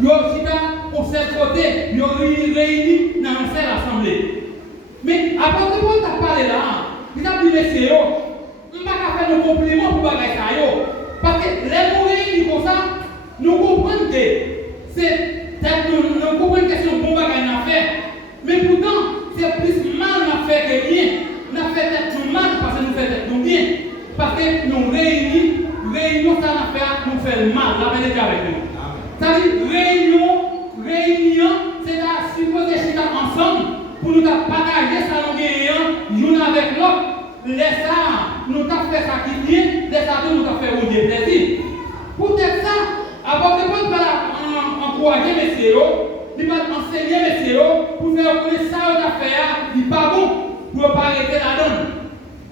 ils ont chita au seul côté, ils ont réuni dans une seule assemblée. Mais après que vous avez parlé là, vous avez dit, messieurs, on ne va pas faire nos compliments pour bagailler ça. Parce que les mots comme ça, nous comprenons que c'est nous comprenons que c'est un bon bagage à faire. Mais pourtant, c'est plus mal à faire que bien. Nous faisons peut-être mal parce que nous faisons bien. Parce que nous réunions ça à faire, nous faisons mal. La vérité avec nous. C'est-à-dire, réunion, c'est la supposée chita ensemble pour nous partager ça nous gagnons, l'un avec l'autre. Laisse ça, nous avons fait ça qui vient, laisse ça, nous avons fait au plaisir. Peut-être ça, avant de ne pas encourager messieurs, de ne pas enseigner messieurs, pour faire connaître ça aux affaires, il n'est pas bon pour ne pas arrêter la donne.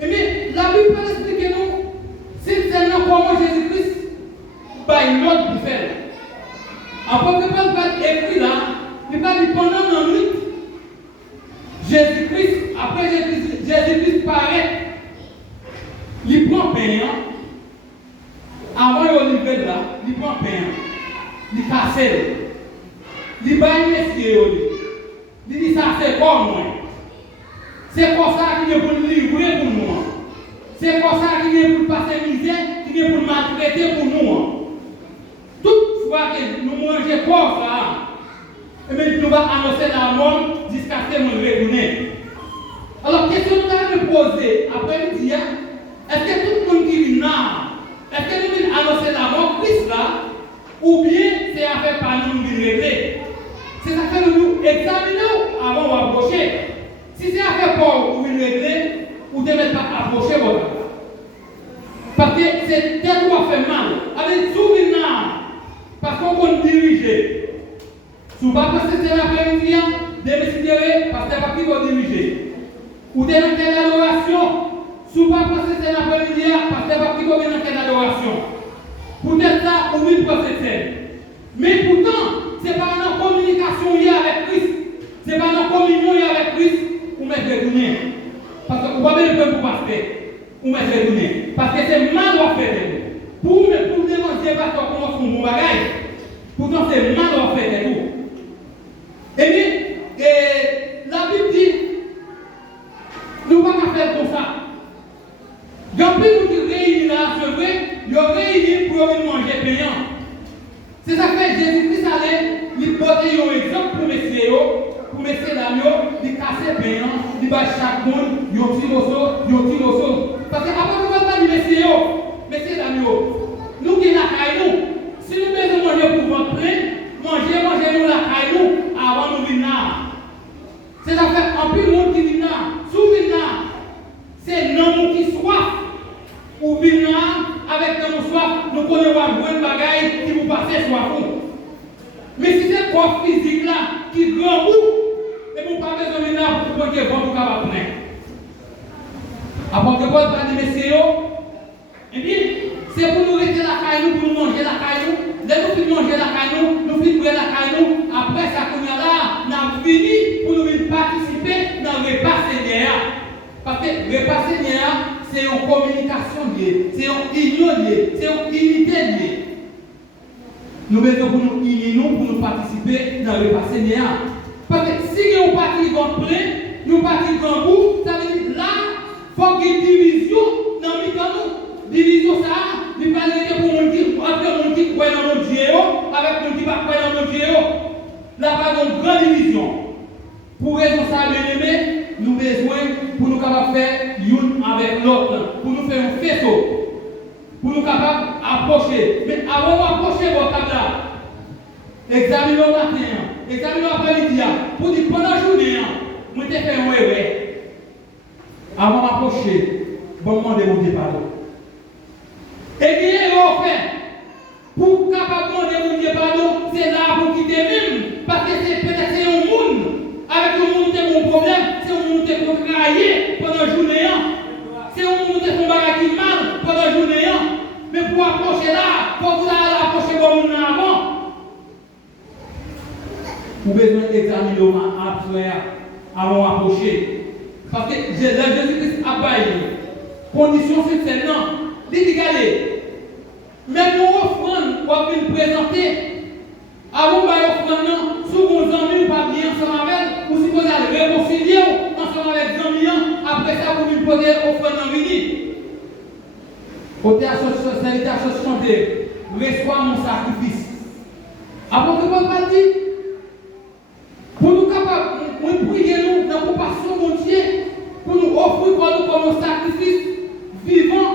Et bien, la Bible peut expliquer nous, si c'est non comment Jésus-Christ, une autre pour faire. Après que Paul va écrire là, il va dire pendant la nuit, Jésus-Christ, après Jésus-Christ paraît, il prend pain, avant de livrer là, il prend pain, il casse, il va messieurs, il dit ça c'est comme moi. C'est comme ça qu'il est pour livrer pour nous. C'est comme ça qu'il est pour passer misère, qu'il est pour maltraiter pour nous. Toutefois que nous mangeons comme ça, et bien nous allons annoncer la mort jusqu'à ce que nous retournions. Alors, question que nous allons poser après-midi, est-ce que tout le monde qui vient là, est-ce que nous allons annoncer la mort Christ là, ou bien c'est affaire par nous qui régler? C'est affaire que nous examinons avant d'approcher. Si c'est affaire pour vous régler, vous ne devez pas approcher votre. Parce que c'est tel qu'on fait mal. Avec tout là, parce qu'on peut diriger. Si vous ne passez pas c'est l'après-midi, vous devez décider parce que c'est pas qui va diriger. Ou devez dans quelle adoration. Si vous ne passez pas c'est l'après-midi, parce que c'est pas qui va dans quelle adoration. Peut-être ça, ou une procédure. Mais pourtant, ce n'est pas dans la communication avec Christ. Ce n'est pas dans la communion avec Christ. Ou mettre les données. Parce que vous ne pouvez pas pour passer. Ou mettre les données. Parce que c'est mal à faire. Pour demander pasteur comment font mon bagage. Pourtant c'est mal à faire tout. Et bien, la Bible dit, nous ne pouvons pas faire comme ça. Donc, nous qui réunissons là, c'est vrai, nous réunissons pour manger payant. C'est ça que Jésus-Christ allait, il porte un exemple pour messieurs l'agneau, il casse payant, il bat chaque monde, il tire au sol. Parce que après, nous ne pouvons pas dire messieurs l'agneau, nous qui sommes la caille, si nous devons manger pour votre plein, manger nous la caille avant nous venir là. C'est ça fait en plus monde qui vient là, sous vient là, c'est l'homme qui soif, ou vient là, avec l'homme soif, nous connaissons un bon bagaille qui vous passe soif. Mais si c'est corps physique là, qui grand bout, et vous pas besoin de venir pour que vous soyez capable de plein. Après que vous parlez de messieurs, eh bien, c'est pour nous rester la caille, pour nous manger la caille. Dès que nous manger la caille, nous finissons la caille. Après ça, nous avons fini pour nous participer dans le repas Seigneur. Parce que le repas Seigneur, c'est une communication liée, c'est une union liée, c'est une unité liée. Nous mettons pour nous unir, pour nous participer dans le repas Seigneur. Parce que si nous partons plein, nous partons en bout, ça veut dire là, il faut qu'il y ait une division dans le milieu. Division ça, il va aller pour mon qui, entre mon qui croit dans mon Dieu, avec mon qui ne croit dans mon Dieu. Là, il y a une grande division. Pour raison ça, bien aimé, nous avons besoin pour nous capables faire l'une avec l'autre, pour nous faire un faisceau, pour nous capables d'approcher. Mais avant d'approcher votre table, examinez le matin, examinez l'après-midi, pour dire pendant la journée, je vais faire un ouais. Avant d'approcher, bon moment de mon pardon. Et bien, on fait, pour capable de demander pardon, c'est là pour quitter même, parce que c'est peut-être un monde, avec le monde qui a un problème, c'est un monde qui a travaillé pendant la journée, c'est un monde qui a un bagage qui mal pendant la journée, mais pour approcher là, pour vous approcher comme nous avant, vous avez besoin d'examiner le après, avant d'approcher. Parce que Jésus-Christ a baillé, condition c'est celle-là. Regardez, même nos offrandes qu'on vient présenter, avant après ça, vous me posez offrande en mini. Au théâtre, chanter, reçois mon sacrifice. Après que Paul m'a dit, pour nous capables, nous prier nous dans la compassion de Dieu, pour nous offrir comme un sacrifice vivant,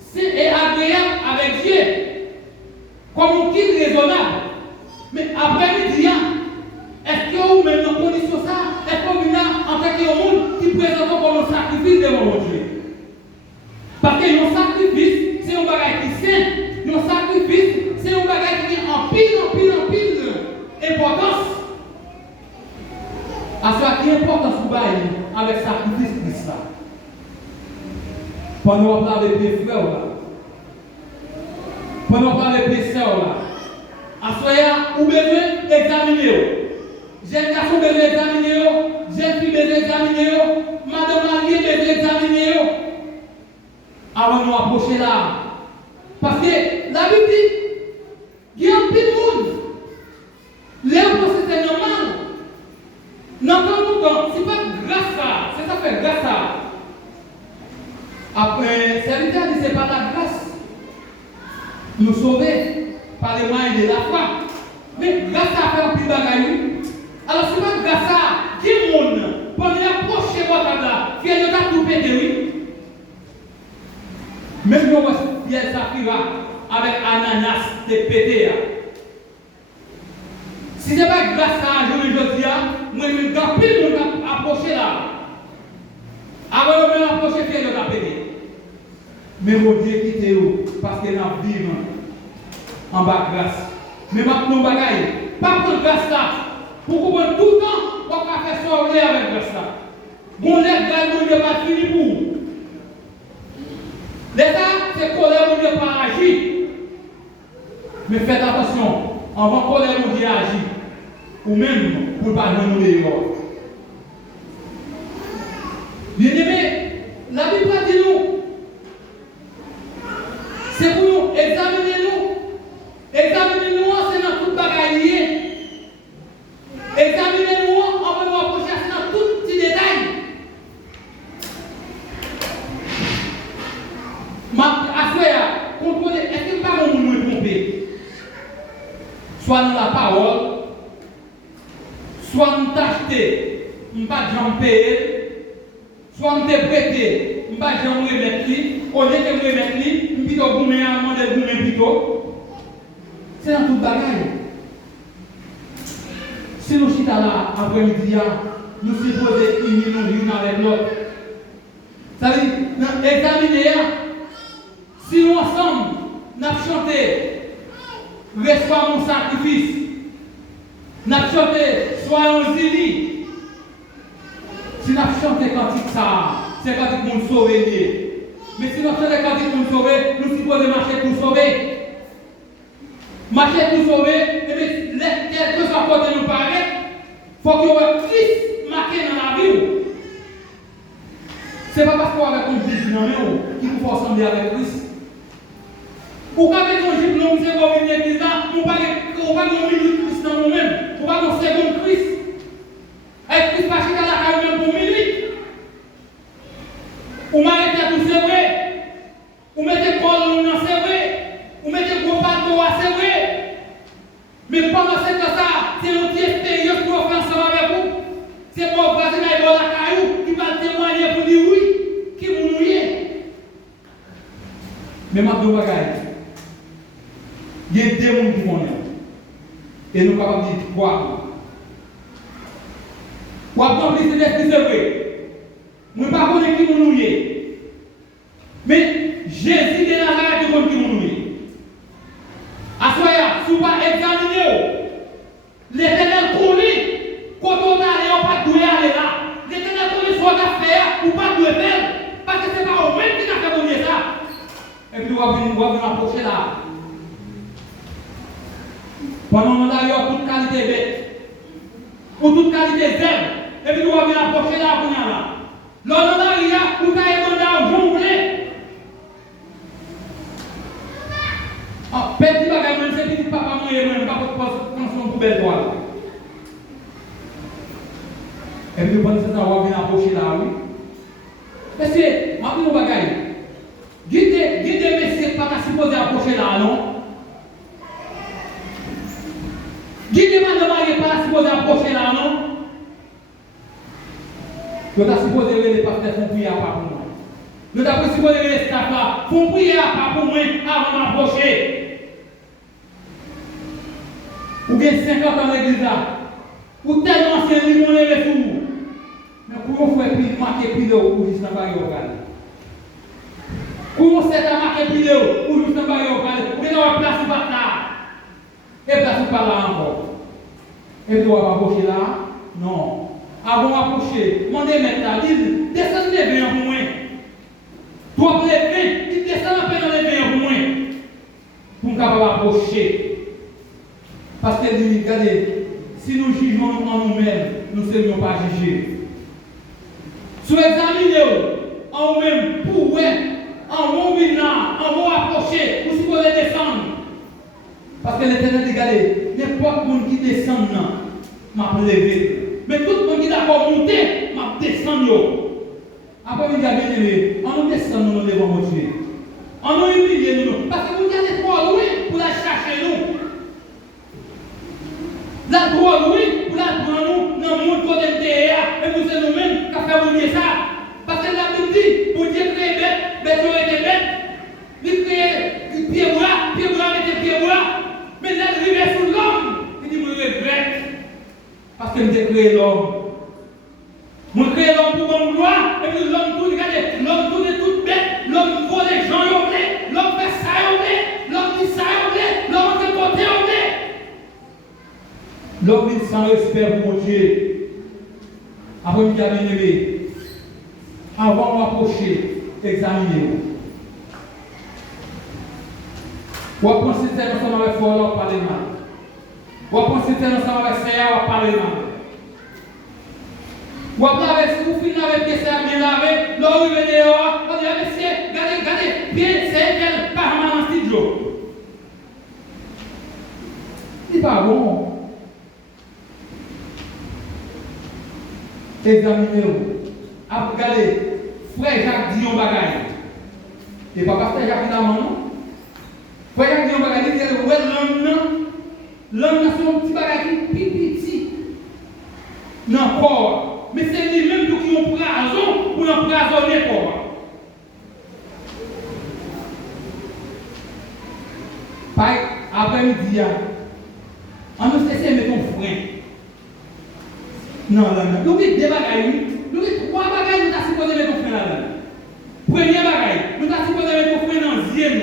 sain et agréable avec Dieu, comme un guide raisonnable. Mais après-midi, est-ce que vous même dans condition ça, est-ce que vous en tant que monde qui présente comme un sacrifice devant mon Dieu? Parce que un sacrifice, c'est un bagage qui est sain. Un sacrifice, c'est un bagage qui est en pile importance. À ce qui est important pour vous avec le sacrifice Christ là. Pendant qu'on parle de pieds frères là. Pendant qu'on parle de pieds sœurs là. À ce vous besoin d'examiner. Jeune garçon besoin d'examiner. Jeune fille besoin d'examiner. Madame mariée besoin d'examiner. Avant de nous approcher là. Parce que la Bible dit, il y a un peu de monde. L'air c'est normal. Non, c'est pas grâce à, c'est ça fait grâce à. Après, serviteur dit, c'est pas la grâce. Nous sauver par les moyens de la foi. Mais grâce à faire un petit bagage. Alors, c'est pas grâce à qui monde, pour nous approcher votre là, qui est de tout pété, oui. Même nous, Pierre Saphira, avec Ananas, de pété. Si ce n'est pas grâce à Jean-Louis Josia, moi, je vais approcher là. Avant de m'approcher, Pierre de la pété. Mais mon Dieu, quittez-vous, parce que nous vivons en bas de grâce. Mais maintenant, bagaille, pas pour grâce là, pour comprendre tout le temps, pour faire sortir avec grâce là. Bon, les gars, nous ne pas fini pour vous. L'État, c'est colère mon Dieu pas agir. Mais faites attention, avant colère mon Dieu agir, ou même pour ne pas nous les morts. Bien aimé, la Bible dit nous, c'est pour nous examiner nous. Examiner nous, c'est dans toute bagaille. Examiner nous, on peut nous approcher dans tout petit détail. Contrôler, est-ce que pas mon me tromper? Soit dans la parole, soit nous t'acheter, nous pas jamais payer, soit nous te prêter, nous pas jamais remettre lui, au lieu de remettre lui, nous plutôt gourmet à demander gourmet plutôt. C'est dans toute bagaille. Si nous sommes là après-midi, nous supposons unir nos l'une avec l'autre. Ça veut dire, examiner. Si nous ensemble, nous avons chanté, reçois mon sacrifice, nous avons chanté, soyons unis. Si nous avons chanté cantique ça, c'est cantique pour nous sauver. Mais si nous avons chanté cantique pour nous sauver, nous supposons marcher pour sauver. Marcher pour sauver, et bien, quelque chose à côté nous paraît, il faut qu'il y ait Christ marqué dans la vie. Ce n'est pas parce qu'on a un Jésus dans la main qu'il faut ressembler avec Christ. Ou quand on dit que nous sommes dans l'église, nous ne pouvons pas nous minute Christ dans nous-mêmes. Nous ne pouvons pas nous second Christ. Et Christ pas chez la caille même pour minute. Ou m'arrêtez tout c'est vrai. Ou mettez Paul dans c'est vrai. Ou mettez gros bateau c'est vrai. Mais pendant ce temps-là, c'est une petite expérience pour faire ensemble avec vous. C'est pour passer dans la caillou qui va témoigner pour dire oui, qui vous mouillez. Mais maintenant, bagaille. Il y a deux mondes qui vont et nous sommes capables de dire quoi. Ou après, c'est l'esprit c'est vrai. Nous ne pas connaître qui nous mouillé. Mais Jésus de Nazareth est qui nous mouillé. À ce si vous pas examiner, l'Éternel connaît quand on a allé, on pas doué aller là. L'Éternel connaît ce qu'on a fait ou pas doué faire. Parce que ce n'est pas au même qui a fait ça. Et puis on va venir approcher là. Pendant qu'on a toute qualité bête, ou toute qualité zèbre, et puis nous allons venir approcher là pour nous là. L'on a rien, vous avez demandé à jongler. Petit bagage, c'est petit papa, moi et moi, je ne vais pas prendre son poubelle toile. Et puis pendant ce temps, on va venir approcher là, oui. Parce que, ma plus, on va gagner. Guide messieurs pas supposé approcher là, non? Guide madame n'est pas supposé approcher là, non? Nous avons supposé les pasteurs font prier à part pour moi. Nous avons supposé les staff là font prier à part pour moi avant d'approcher. Ou bien 50 ans l'église là. Ou tellement c'est lui mon les sous. Mais pour vous faire marquer plus de ou juste dans barrière locale. Pour vous faire marquer plus de ou juste dans barrière locale. Ou bien dans place ou pas là. Et place ou pas là encore. Et puis on va approcher là? Non. Avant d'approcher, demandez maintenant, dites, descendez les vins pour moi. Toi, les vins, dites, descendez un peu dans les vins pour moi. Pour nous capable approcher. Parce que, regardez, si nous jugeons en nous-mêmes, nous ne serions pas jugés. Si vous examinez en vous-même, pour vous, en vous venant, en vous approcher, vous supposez descendre. Parce que l'Éternel dit, regardez, n'importe qui descend, m'a levé. Mais tout le monde qui est d'accord monter, m'a descendu. Après, vous dites, on nous descend, nous devons monter. On nous humilie, nous. Parce que vous êtes trop loin pour la chercher, nous. La trop loin pour la prendre, nous, dans le monde côté de terre, et nous, c'est nous-mêmes qui avons fait ça. Parce que la Bible dit, pour Dieu créer bête, bête aurait été bête. Il crée pied-bras était pied-bras. Mais là, il arrive sur l'homme. Il dit, je regrette. Parce que nous avons créé l'homme. Nous avons créé l'homme pour bonne gloire. Et puis l'homme tout, regardez, l'homme tout est tout bête. L'homme voit les gens, l'homme fait ça, l'homme dit ça, l'homme fait côté, l'homme vit sans respect pour mon Dieu. Après, nous avons bien-aimé. Avant d'approcher, examinez-vous. Ou après, si c'est ensemble avec foi, on parle mal. Ou après, si c'est ensemble avec Seigneur, on parle mal. Ou après, si vous finissez avec les Seigneur bien lavé, là où vous venez dehors, on dit, monsieur, regardez, bien, c'est elle, pas mal dans ce studio. C'est pas bon. Examinez-vous. Regardez, frère Jacques dit un bagaille. Et pas pasteur Jacques dans non? Frère Jacques dit un bagaille, il dit, ouais, l'homme a son petit bagaille petit. Non, corps. Mais c'est lui-même qui ont raison pour empoisonner le corps. Après-midi, on nous essaie de mettre ton frein. Non. Nous avons deux bagailles. Nous avons trois bagailles, nous avons supposé mettre ton frein là-dedans. Premier bagaille, nous avons supposé mettre ton frein dans le deuxième.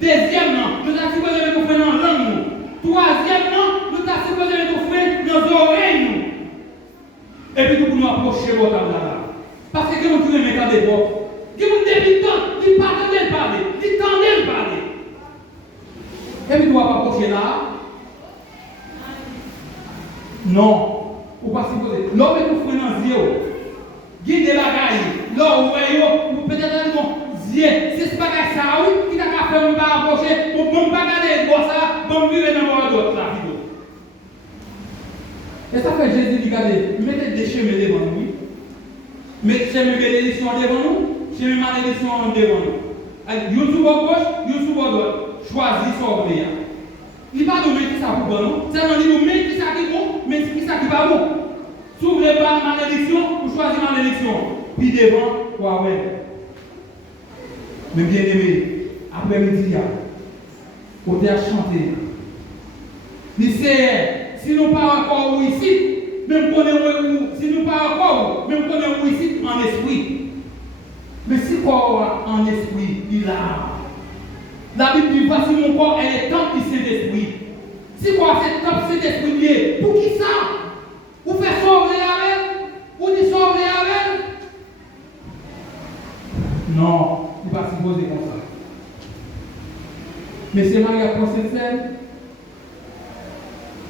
Deuxièmement, nous avons supposé mettre ton frein dans la langue. Troisièmement, nous avons supposé mettre ton frein dans les oreilles. Et puis nous pouvons approcher votre là. Parce que nous pouvons mettre des portes. Nous pouvons débuter, nous parlons de parler, nous tendons de parler. Et puis nous pouvons approcher là. Non. Ou pas supposer. L'homme est tout frein dans les yeux. Guide des bagailles. L'homme ou peut-être dans les yeux. C'est ce bagage ça, oui, qui t'a fait un pas approcher. Ou bon pas garder le ça, bon vivre dans le monde là. Et ça fait Jésus dit, regardez, mettez des chemins devant nous. Mettez chemin bénédiction devant nous, chemin malédiction devant nous. Une sous votre gauche, une sous votre droite. Choisis ce qu'on veut. Il ne va pas nous mettre ça pour bon. C'est nous mettre ça qui est bon, mais qui ça qui n'est pas bon. Si vous voulez pas malédiction, vous choisissez malédiction. Puis devant, quoi, ouais. Mais bien aimé, après-midi, côté à chanter. Si nous pas encore ici, même si nous pas encore, même connaissons ici en esprit. Mais si corps en esprit, il a. La Bible dit, voici mon corps, elle est temple du Saint-Esprit. Si quoi c'est temple du Saint-Esprit lié, pour qui ça? Vous faites sauver avec? Vous dites sauver avec? Non, vous ne pouvez pas supposer comme ça. Mais c'est Maria Conception.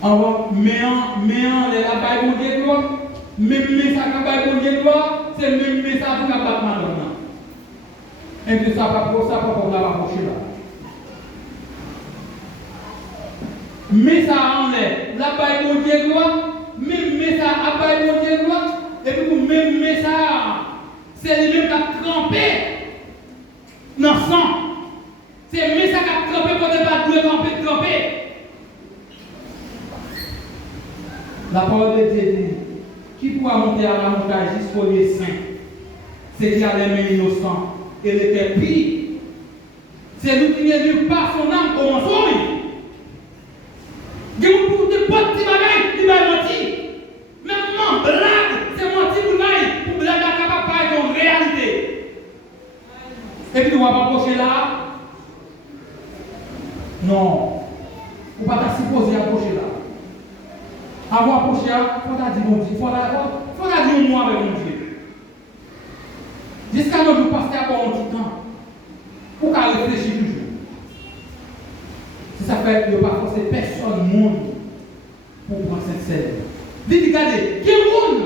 On va mettre les labels pour Dieu gloire, même ça qui pour Dieu gloire, c'est même ça qui va battre maintenant. Et puis ça va pour la rapprocher là. Mais ça enlève la baille pour Dieu gloire, même ça à baille pour Dieu gloire, et puis même ça, c'est lui-même qui a La parole de Dieu dit, qui pourra monter à la montagne jusqu'au lieu saint? C'est qui a les mains innocentes et les cœurs purs. C'est lui qui n'est venu par son âme au mensonge. Il y a beaucoup de petits bagages qui va mentir. Même blague, c'est mentir pour blague à capable de réalité. Et puis, on va pas approcher là. Non. On va pas supposer approcher là. Avant d'approcher là, il faut dire bon Dieu. Il faut dire moi avec mon Dieu. Jusqu'à nos jours, parce qu'il y a un petit temps. Pour qu'elle réfléchisse toujours. C'est ça fait qu'il n'y a pas forcé personne au monde pour prendre cette scène. Dites, regardez, qui est monde,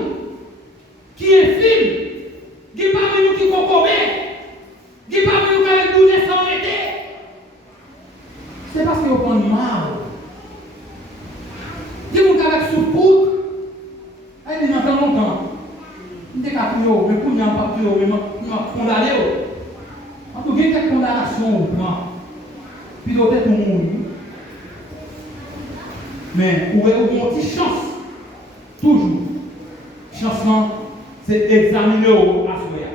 qui est film, qui est parmi nous qui concombe, qui est parmi nous qui avec nous les sans arrêter. C'est parce qu'ils prennent mal. Dis-moi qu'avec sous-poudre, elle dit dans longtemps. Il dit qu'à tout, mais pour n'y avoir pas tout, mais il m'a condamné. En tout cas, quelques condamnations au prend. Puis d'autres tout le monde. Mais pour avoir une petite chance, toujours, chance, c'est examiner à soi.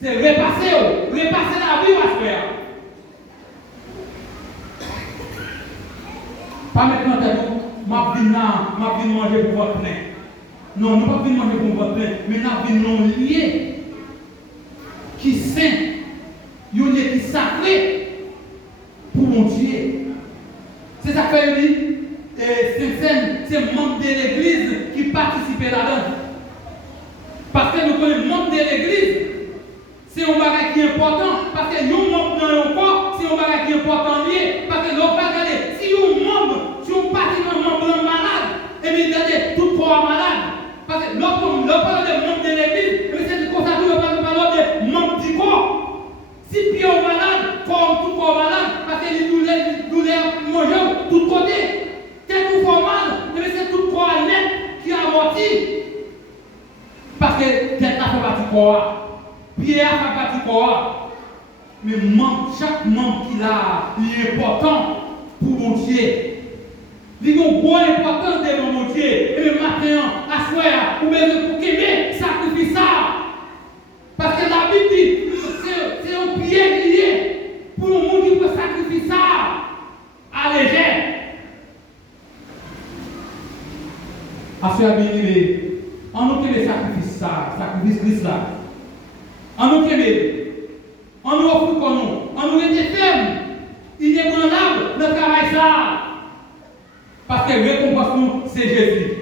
C'est repasser la vie à soi. Pas maintenant, m'a venir manger pour votre pain. Non, nous ne pas venir manger pour votre pain, mais nous venons lier qui saint, une qui est sacré pour mon Dieu. C'est ça que dit. C'est membre de l'église qui participent là-dedans. Parce que nous connaissons membre de l'église, c'est un bagage qui est important. Parce que nous, membre dans le corps, c'est un bagage qui est important lié. Parce que l'on va regarder, si un membre, si on partit dans un membre malade, et bien regardez, tout corps malade. Parce que l'on parle de membre de l'église, mais c'est comme ça que l'on parle de membre du corps. Si pied est malade, corps tout corps malade, parce que les douleurs mangent tout côté. Quelques fois mal, mais c'est tout corps net qui a amorti. Parce que tête a fait partie du corps, pied a fait partie du corps. Mais chaque membre qu'il a, il est important pour mon Dieu. Il y a une bonne importance devant mon Dieu. Et le matin, à soir, ou même pour qu'il sacrifice ça. Parce que la Bible dit, c'est un pied lié pour le monde qui peut sacrifier ça à légère. À ce bien-aimé, en nous qui sacrifice ça, sacrifice Christ là. En nous qui en nous offre comme nous, en nous était ferme, inébranlable, le travail ça. Parce que récompense nous, c'est Jésus.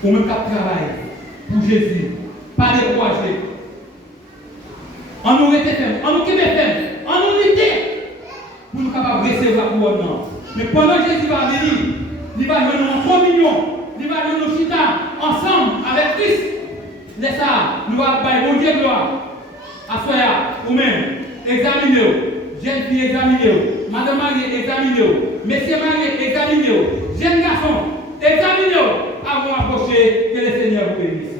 Pour même qu'à travailler pour Jésus, pas décourager. En nous était ferme, en nous qui ferme, en nous était pour nous capables de recevoir la couronne. Mais pendant que Jésus va venir, il va venir en communion, il va venir nous chita ensemble avec Christ. Laisse ça, nous allons faire bon Dieu gloire. Assoya, ou même, examinez-vous. Jeune fille, examinez-vous. Madame Marie, examinez-vous. Messieurs Marie, examinez-vous. Jeune garçon, examinez-vous. Avant d'approcher, que le Seigneur vous bénisse.